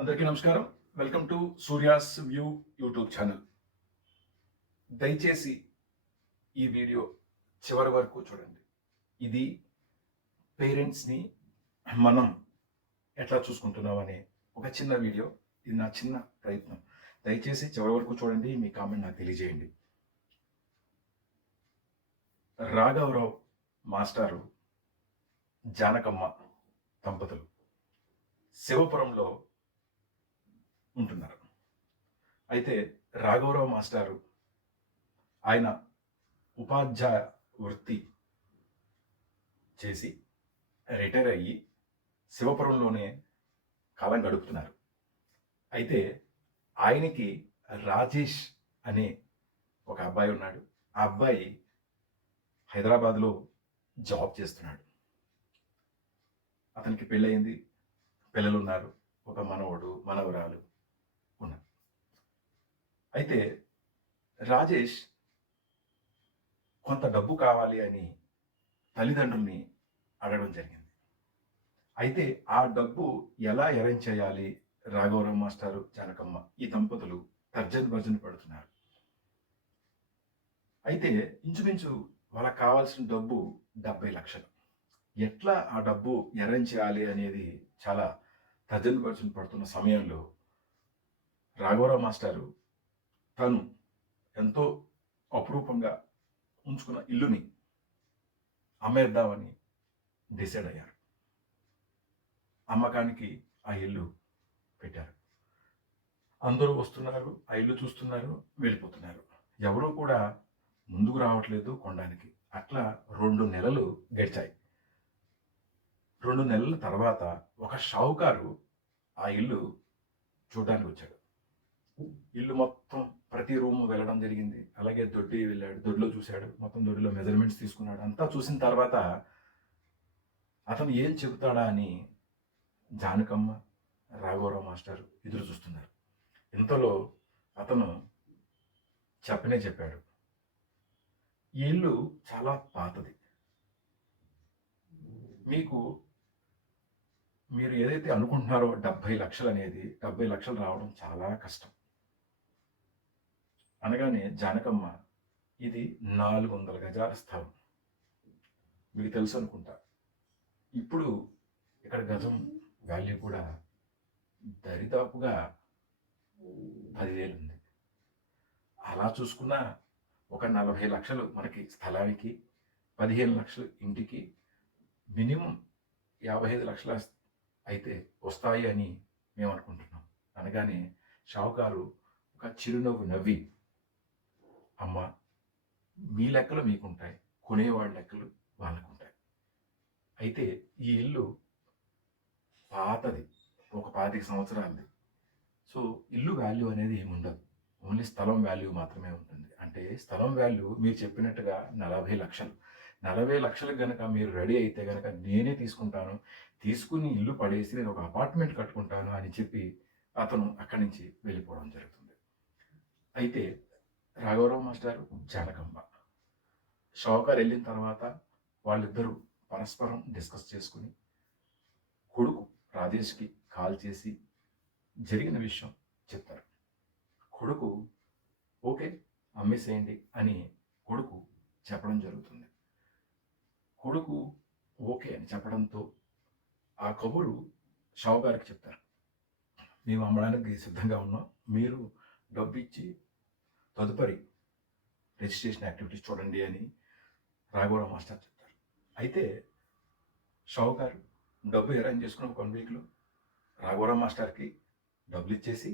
అందరికీ నమస్కారం. Welcome to Surya's view YouTube channel. దయచేసి ఈ వీడియో చివరి వరకు చూడండి. ఇది పేరెంట్స్ని మనం ఎట్లా చూసుకుంటున్నాం అనే ఒక చిన్న వీడియో. ఇది నా చిన్న ప్రయత్నం. దయచేసి చివరి వరకు చూడండి. మీ కామెంట్ నాకు తెలియజేయండి. రాఘవరావు మాస్టారు జానకమ్మ దంపతులు. శివపురంలో ఉంటున్నారు. అయితే రాఘవరావు మాస్టారు ఆయన ఉపాధ్యాయ వృత్తి చేసి రిటైర్ అయ్యి శివపురంలోనే కాలం గడుపుతున్నారు. అయితే ఆయనకి రాజేష్ అనే ఒక అబ్బాయి ఉన్నాడు. ఆ అబ్బాయి హైదరాబాద్లో జాబ్ చేస్తున్నాడు. అతనికి పెళ్ళయింది. పిల్లలు ఉన్నారు ఒక మనవడు మనవరాలు. అయితే రాజేష్ కొంత డబ్బు కావాలి అని తల్లిదండ్రుల్ని అడగడం జరిగింది. అయితే ఆ డబ్బు ఎలా అరేంజ్ చేయాలి? రాఘవరావు మాస్టారు జానకమ్మ ఈ దంపతులు తర్జన్ భర్జన పడుతున్నారు. అయితే ఇంచుమించు వాళ్ళకి కావాల్సిన డబ్బు డెబ్బై లక్షలు. ఎట్లా ఆ డబ్బు అరేంజ్ చేయాలి అనేది చాలా తర్జన్ భర్జన పడుతున్న సమయంలో రాఘవరావు మాస్టారు తను ఎంతో అపురూపంగా ఉంచుకున్న ఇల్లుని అమ్మేద్దామని డిసైడ్ అయ్యారు. అమ్మకానికి ఆ ఇల్లు పెట్టారు. అందరూ వస్తున్నారు ఆ ఇల్లు చూస్తున్నారు వెళ్ళిపోతున్నారు. ఎవరూ కూడా ముందుకు రావట్లేదు కొనడానికి. అట్లా రెండు నెలలు గడిచాయి. రెండు నెలల తర్వాత ఒక షావుకారు ఆ ఇల్లు చూడడానికి వచ్చాడు. ఇల్లు మొత్తం ప్రతి రూమ్ వెళ్ళడం జరిగింది. అలాగే దొడ్డి వెళ్ళాడు దొడ్లో చూశాడు మొత్తం దొడ్డిలో మెజర్మెంట్స్ తీసుకున్నాడు. అంతా చూసిన తర్వాత అతను ఏం చెబుతాడా అని జానకమ్మ రాఘవరావు మాస్టర్ ఎదురు చూస్తున్నారు. ఇంతలో అతను చెప్పనే చెప్పాడు. ఈ ఇల్లు చాలా పాతది. మీకు మీరు ఏదైతే అనుకుంటున్నారో డెబ్బై లక్షలు అనేది డెబ్బై లక్షలు రావడం చాలా కష్టం. అనగానే జానకమ్మ ఇది నాలుగు వందల గజాల స్థలం. మీకు తెలుసు అనుకుంటా. ఇప్పుడు ఇక్కడ గజం వాల్యూ కూడా దరిదాపుగా పదివేలు ఉంది అలా చూసుకున్నా ఒక నలభై లక్షలు మనకి స్థలానికి పదిహేను లక్షలు ఇంటికి మినిమం యాభై ఐదు లక్షల అయితే వస్తాయి అని మేము అనుకుంటున్నాం. అనగానే షావుకారు ఒక చిరునవ్వు నవ్వి అమ్మ మీ లెక్కలు మీకుంటాయి కొనేవాళ్ళ లెక్కలు వాళ్ళకు ఉంటాయి అయితే ఈ ఇల్లు పాతది ఒక పాతిక సంవత్సరాలది. సో ఇల్లు వాల్యూ అనేది ఏమి ఉండదు ఓన్లీ స్థలం వాల్యూ మాత్రమే ఉంటుంది. అంటే స్థలం వాల్యూ మీరు చెప్పినట్టుగా నలభై లక్షలు. నలభై లక్షలకు గనక మీరు రెడీ అయితే గనక నేనే తీసుకుంటాను. తీసుకుని ఇల్లు పడేసి నేను ఒక అపార్ట్మెంట్ కట్టుకుంటాను అని చెప్పి అతను అక్కడి నుంచి వెళ్ళిపోవడం జరుగుతుంది. అయితే రాఘవరావు మాస్టారు జానకమ్మ షావుకారు వెళ్ళిన తర్వాత వాళ్ళిద్దరూ పరస్పరం డిస్కస్ చేసుకుని కొడుకు రాజేష్కి కాల్ చేసి జరిగిన విషయం చెప్తారు. కొడుకు ఓకే అమ్మేసేయండి అని కొడుకు చెప్పడం జరుగుతుంది. కొడుకు ఓకే అని చెప్పడంతో ఆ కబురు షావుకారికి చెప్తారు. మేము అమ్మడానికి సిద్ధంగా ఉన్నాం. మీరు డబ్బు ఇచ్చి తదుపరి రిజిస్ట్రేషన్ యాక్టివిటీస్ చూడండి అని రాఘవరావు మాస్టర్ చెప్తారు. అయితే షావుకారు డబ్బు అరేంజ్ చేసుకుని వన్ వీక్లో రాఘవరావు మాస్టర్కి డబ్బులు ఇచ్చేసి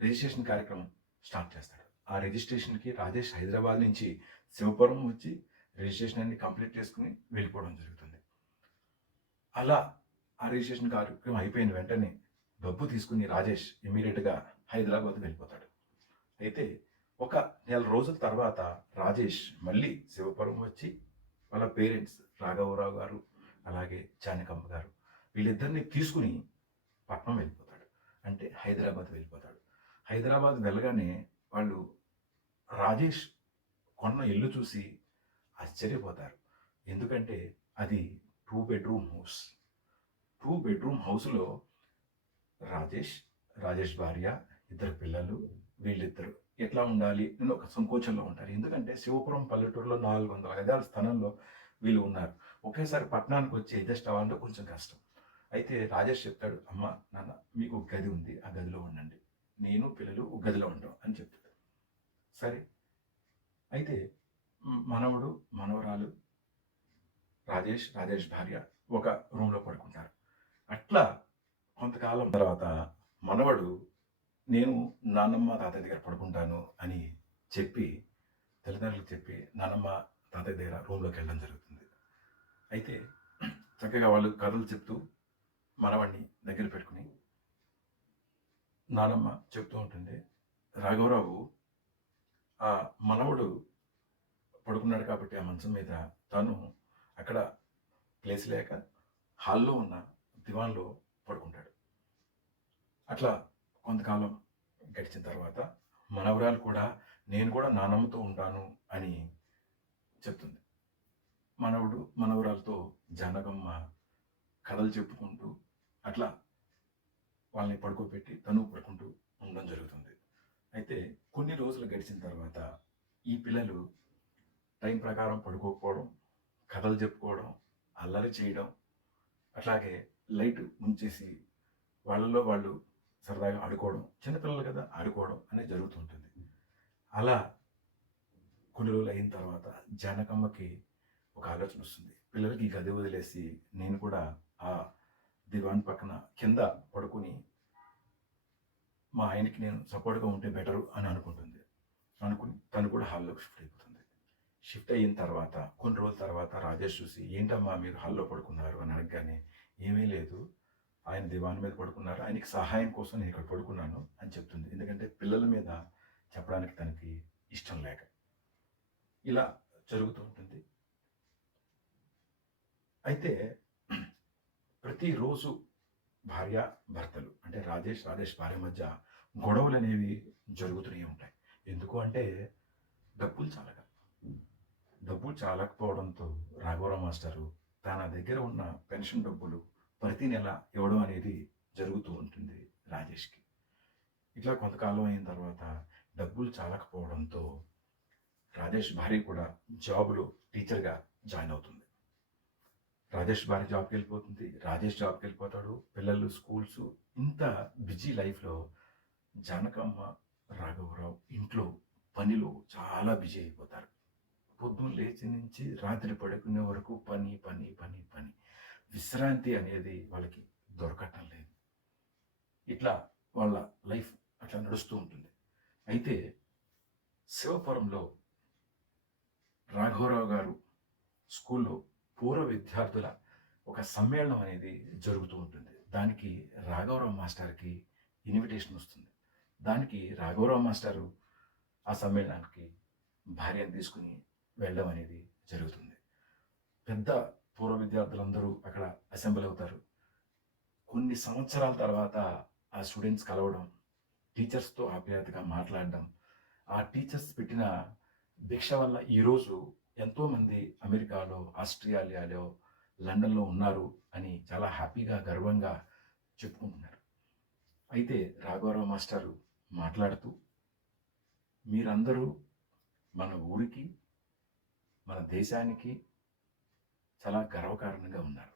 రిజిస్ట్రేషన్ కార్యక్రమం స్టార్ట్ చేస్తాడు. ఆ రిజిస్ట్రేషన్కి రాజేష్ హైదరాబాద్ నుంచి శివపురం వచ్చి రిజిస్ట్రేషన్ అన్ని కంప్లీట్ చేసుకుని వెళ్ళిపోవడం జరుగుతుంది. అలా ఆ రిజిస్ట్రేషన్ కార్యక్రమం అయిపోయిన వెంటనే డబ్బు తీసుకుని రాజేష్ ఇమీడియట్గా హైదరాబాద్ వెళ్ళిపోతాడు. అయితే ఒక నెల రోజుల తర్వాత రాజేష్ మళ్ళీ శివపురం వచ్చి వాళ్ళ పేరెంట్స్ రాఘవరావు గారు అలాగే జానకమ్మ గారు వీళ్ళిద్దరిని తీసుకుని పట్నం వెళ్ళిపోతాడు. అంటే హైదరాబాద్ వెళ్ళిపోతాడు. హైదరాబాద్ వెళ్ళగానే వాళ్ళు రాజేష్ కొన్న ఇల్లు చూసి ఆశ్చర్యపోతారు. ఎందుకంటే అది two bedroom house two bedroom హౌస్లో రాజేష్ రాజేష్ భార్య ఇద్దరు పిల్లలు వీళ్ళిద్దరు ఎట్లా ఉండాలి నేను ఒక సంకోచంలో ఉంటారు. ఎందుకంటే శివపురం పల్లెటూరులో నాలుగు వందల గజాల స్థలంలో వీళ్ళు ఉన్నారు. ఒకేసారి పట్టణానికి వచ్చి అడ్జస్ట్ అవ్వాలంటే కొంచెం కష్టం. అయితే రాజేష్ చెప్తాడు అమ్మ నాన్న మీకు ఒక గది ఉంది ఆ గదిలో ఉండండి. నేను పిల్లలు ఒక గదిలో ఉంటాం అని చెప్తాడు. సరే. అయితే మనవడు మనవరాలు రాజేష్ రాజేష్ భార్య ఒక రూమ్లో పడుకుంటారు. అట్లా కొంతకాలం తర్వాత మనవడు నేను నాన్నమ్మ తాతయ్య దగ్గర పడుకుంటాను అని చెప్పి తల్లిదండ్రులకు చెప్పి నాన్నమ్మ తాతయ్య దగ్గర రూమ్లోకి వెళ్ళడం జరుగుతుంది. అయితే చక్కగా వాళ్ళు కథలు చెప్తూ మనవాడిని దగ్గర పెట్టుకుని నానమ్మ చెప్తూ ఉంటుంది రాఘవరావు ఆ మనవడు పడుకున్నాడు కాబట్టి ఆ మంచం మీద తను అక్కడ ప్లేస్ లేక హాల్లో ఉన్న దివాన్లో పడుకుంటాడు. అట్లా కొంతకాలం గడిచిన తర్వాత మనవరాలు కూడా నేను కూడా నానమ్మతో ఉంటాను అని చెప్తుంది. మనవడు మనవరాలతో జనగమ్మ కథలు చెప్పుకుంటూ అట్లా వాళ్ళని పడుకోబెట్టి తను పడుకుంటూ ఉండడం జరుగుతుంది. అయితే కొన్ని రోజులు గడిచిన తర్వాత ఈ పిల్లలు టైం ప్రకారం పడుకోకపోవడం కథలు చెప్పుకోవడం అల్లరి చేయడం అట్లాగే లైట్ ఉంచేసి వాళ్ళలో వాళ్ళు సరదాగా ఆడుకోవడం చిన్నపిల్లలు కదా ఆడుకోవడం అనేది జరుగుతుంటుంది అలా కొన్ని రోజులు అయిన తర్వాత జానకమ్మకి ఒక ఆలోచన వస్తుంది. పిల్లలకి గది వదిలేసి నేను కూడా ఆ దివాన్ పక్కన కింద పడుకుని మా ఆయనకి నేను సపోర్ట్గా ఉంటే బెటరు అని అనుకుంటుంది. అనుకుని తను కూడా హాల్లోకి షిఫ్ట్ అయిపోతుంది. షిఫ్ట్ అయిన తర్వాత కొన్ని రోజుల తర్వాత రాజేష్ చూసి ఏంటమ్మా మీరు హాల్లో పడుకున్నారు? అని అడగగానే ఏమీ లేదు. ఆయన దివాన్ మీద పడుకున్నారు ఆయనకి సహాయం కోసం నేను ఇక్కడ పడుకున్నాను అని చెప్తుంది. ఎందుకంటే పిల్లల మీద చెప్పడానికి తనకి ఇష్టం లేక. ఇలా జరుగుతూ ఉంటుంది. అయితే ప్రతిరోజు భార్య భర్తలు అంటే రాజేష్ రాజేష్ భార్య మధ్య గొడవలు అనేవి జరుగుతూనే ఉంటాయి. ఎందుకు అంటే డబ్బులు చాలక. డబ్బులు చాలకపోవడంతో రాఘవరావు మాస్టరు తన దగ్గర ఉన్న పెన్షన్ డబ్బులు ప్రతి నెల ఇవ్వడం అనేది జరుగుతూ ఉంటుంది రాజేష్కి. ఇట్లా కొంతకాలం అయిన తర్వాత డబ్బులు చాలకపోవడంతో రాజేష్ భార్య కూడా జాబ్లో టీచర్గా జాయిన్ అవుతుంది. రాజేష్ భార్య జాబ్కి వెళ్ళిపోతుంది రాజేష్ జాబ్కి వెళ్ళిపోతాడు పిల్లలు స్కూల్స్ ఇంత బిజీ లైఫ్లో జానకమ్మ రాఘవరావు ఇంట్లో పనిలో చాలా బిజీ అయిపోతారు. పొద్దున్న లేచి నుంచి రాత్రి పడుకునే వరకు పని పని పని పని. విశ్రాంతి అనేది వాళ్ళకి దొరకటం లేదు. ఇట్లా వాళ్ళ లైఫ్ అట్లా నడుస్తూ ఉంటుంది. అయితే శివపురంలో రాఘవరావు గారు స్కూల్లో పూర్వ విద్యార్థుల ఒక సమ్మేళనం అనేది జరుగుతూ ఉంటుంది. దానికి రాఘవరావు మాస్టర్కి ఇన్విటేషన్ వస్తుంది. దానికి రాఘవరావు మాస్టారు ఆ సమ్మేళనానికి భార్యను తీసుకుని వెళ్ళడం అనేది జరుగుతుంది. పెద్ద పూర్వ విద్యార్థులందరూ అక్కడ అసెంబ్లీ అవుతారు. కొన్ని సంవత్సరాల తర్వాత ఆ స్టూడెంట్స్ కలవడం టీచర్స్తో ఆప్యాయతగా మాట్లాడడం ఆ టీచర్స్ పెట్టిన భిక్ష వల్ల ఈరోజు ఎంతోమంది అమెరికాలో ఆస్ట్రేలియాలో లండన్లో ఉన్నారు అని చాలా హ్యాపీగా గర్వంగా చెప్పుకుంటున్నారు. అయితే రాఘవరావు మాస్టారు మాట్లాడుతూ మీరందరూ మన ఊరికి మన దేశానికి చాలా గర్వకారణంగా ఉన్నారు.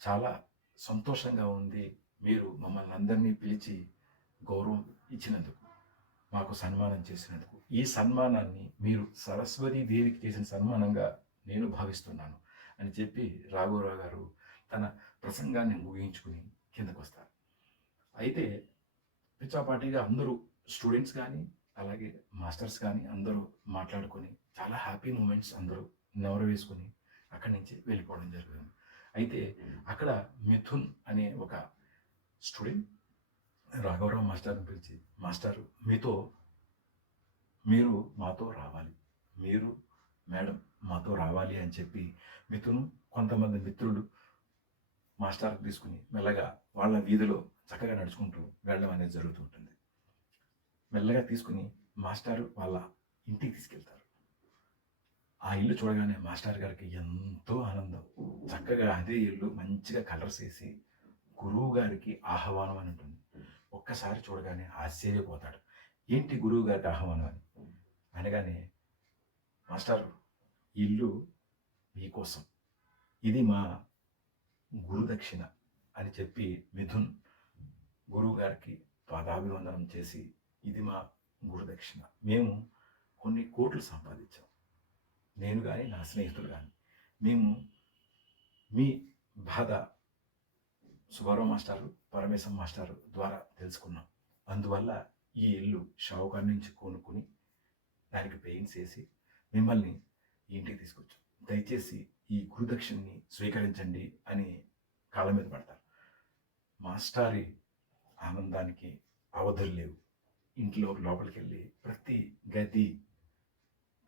చాలా సంతోషంగా ఉంది మీరు మమ్మల్ని అందరినీ పిలిచి గౌరవం ఇచ్చినందుకు మాకు సన్మానం చేసినందుకు. ఈ సన్మానాన్ని మీరు సరస్వతి దేవికి చేసిన సన్మానంగా నేను భావిస్తున్నాను అని చెప్పి రాఘవరావు గారు తన ప్రసంగాన్ని ముగించుకుని కిందకు వస్తారు. అయితే పిచ్చాపాటిగా అందరూ స్టూడెంట్స్ కానీ అలాగే మాస్టర్స్ కానీ అందరూ మాట్లాడుకొని చాలా హ్యాపీ మూమెంట్స్ అందరూ నవర వేసుకొని అక్కడి నుంచి వెళ్ళిపోవడం జరుగుతుంది. అయితే అక్కడ మిథున్ అనే ఒక స్టూడెంట్ రాఘవరావు మాస్టర్ని పిలిచి మాస్టర్ మీతో మీరు మాతో రావాలి. మీరు మేడం మాతో రావాలి అని చెప్పి మిథును కొంతమంది మిత్రులు మాస్టర్ తీసుకుని మెల్లగా వాళ్ళ వీధిలో చక్కగా నడుచుకుంటూ వెళ్ళడం అనేది జరుగుతుంటుంది మెల్లగా తీసుకుని మాస్టారు వాళ్ళ ఇంటికి తీసుకెళ్తారు. ఆ ఇల్లు చూడగానే మాస్టర్ గారికి ఎంతో ఆనందం. చక్కగా అదే ఇల్లు మంచిగా కలర్స్ వేసి గురువు గారికి ఆహ్వానం అని ఉంటుంది. ఒక్కసారి చూడగానే ఆశ్చర్యపోతాడు. ఏంటి గురువు గారికి ఆహ్వానం అని? అనగానే మాస్టర్ ఇల్లు మీకోసం ఇది మా గురుదక్షిణ అని చెప్పి మిథున్ గురువు గారికి పాదాభివందనం చేసి ఇది మా గురుదక్షిణ మేము కొన్ని కోట్లు సంపాదించాం. నేను కానీ నా స్నేహితులు కానీ మేము మీ బాధ సుబ్బారావు మాస్టారు పరమేశం మాస్టారు ద్వారా తెలుసుకున్నాం. అందువల్ల ఈ ఇల్లు షావుకార్ నుంచి కొనుక్కుని దానికి పెయింట్స్ వేసి మిమ్మల్ని ఇంటికి తీసుకొచ్చాం. దయచేసి ఈ గురుదక్షిణని స్వీకరించండి అని కాళ్ళ మీద పడతారు. మాస్టారి ఆనందానికి అవధులు లేవు. ఇంట్లో లోపలికి వెళ్ళి ప్రతి గది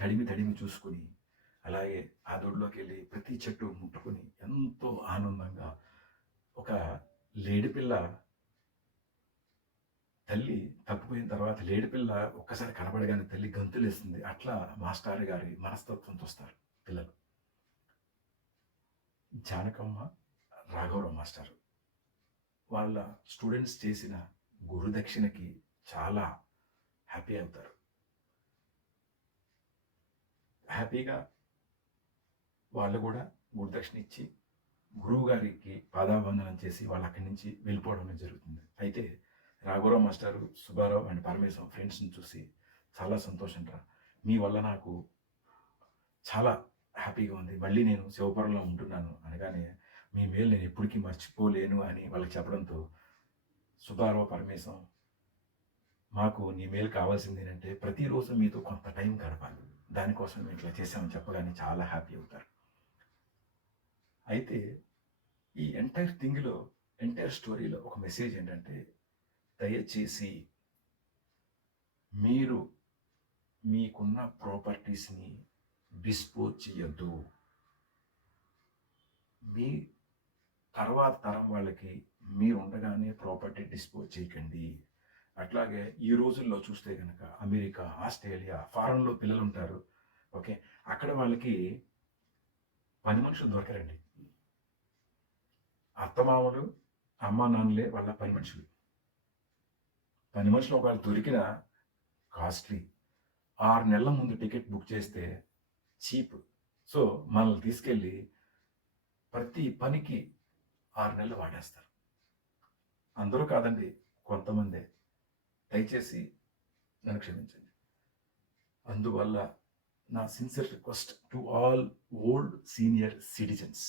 తడిమి తడిమి చూసుకుని అలాగే ఆ దొడ్లోకి వెళ్ళి ప్రతి చెట్టు ముట్టుకుని ఎంతో ఆనందంగా ఒక లేడిపిల్ల తల్లి తప్పిపోయిన తర్వాత లేడిపిల్ల ఒక్కసారి కనబడగానే తల్లి గంతులేస్తుంది. అట్లా మాస్టర్ గారి మనస్తత్వం వస్తారు పిల్లలు. జానకమ్మ రాఘవరావు మాస్టర్ వాళ్ళ స్టూడెంట్స్ చేసిన గురుదక్షిణకి చాలా హ్యాపీ అవుతారు. హ్యాపీగా వాళ్ళు కూడా గురుదక్షిణ ఇచ్చి గురువు గారికి పాదాబంధనం చేసి వాళ్ళు అక్కడి నుంచి వెళ్ళిపోవడం జరుగుతుంది. అయితే రాఘవరావు మాస్టారు సుబ్బారావు అండ్ పరమేశ్వరం ఫ్రెండ్స్ని చూసి చాలా సంతోషం రా. మీ వల్ల నాకు చాలా హ్యాపీగా ఉంది. మళ్ళీ నేను శివపురంలో ఉంటున్నాను అనగానే మీ మేలు నేను ఎప్పటికీ మర్చిపోలేను అని వాళ్ళకి చెప్పడంతో సుబ్బారావు పరమేశం మాకు నీ మేలు కావాల్సింది ఏంటంటే ప్రతిరోజు మీతో కొంత టైం గడపాలి. దానికోసం మేము ఇట్లా చేసామని చెప్పగానే చాలా హ్యాపీ అవుతారు. అయితే ఈ ఎంటైర్ థింగ్లో ఎంటైర్ స్టోరీలో ఒక మెసేజ్ ఏంటంటే దయచేసి మీరు మీకున్న ప్రాపర్టీస్ని డిస్పోజ్ చేయొద్దు మీ తర్వాత తరం వాళ్ళకి మీరు ఉండగానే ప్రాపర్టీ డిస్పోజ్ చేయకండి. అట్లాగే ఈ రోజుల్లో చూస్తే కనుక అమెరికా ఆస్ట్రేలియా ఫారెన్లో పిల్లలు ఉంటారు ఓకే? అక్కడ వాళ్ళకి పని మనుషులు దొరకరండి. అత్తమామలు అమ్మా నాన్నలే వాళ్ళ పని మనుషులు. పని మనుషులు ఒకవేళ దొరికిన కాస్ట్లీ. ఆరు నెలల ముందు టికెట్ బుక్ చేస్తే చీప్. సో మనల్ని తీసుకెళ్ళి ప్రతి పనికి ఆరు నెలలు వాడేస్తారు. అందరూ కాదండి కొంతమందే. దయచేసి నన్ను క్షమించండి. అందువల్ల నా sincere request to all old senior citizens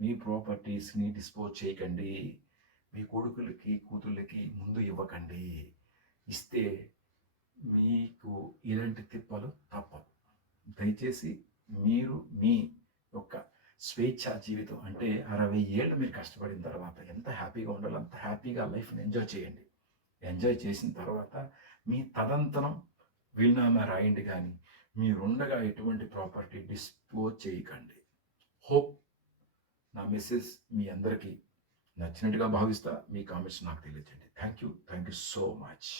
మీ ప్రాపర్టీస్ని డిస్పోజ్ చేయకండి మీ కొడుకులకి కూతుళ్ళకి ముందు ఇవ్వకండి. ఇస్తే మీకు ఇలాంటి తిప్పలు తప్పవు. దయచేసి మీరు మీ యొక్క స్వేచ్ఛ జీవితం అంటే అరవై ఏళ్ళు మీరు కష్టపడిన తర్వాత ఎంత హ్యాపీగా ఉండాలో అంత హ్యాపీగా లైఫ్ని ఎంజాయ్ చేయండి. ఎంజాయ్ చేసిన తర్వాత మీ తదంతరం వీలునామా రాయండి కానీ మీరుండగా ఎటువంటి ప్రాపర్టీ డిస్పోజ్ చేయకండి. హోప్ నా మెసేజ్ మీ అందరికీ నచ్చినట్టుగా భావిస్తా. మీ కామెంట్స్ నాకు తెలియజేయండి. Thank you. Thank you so much.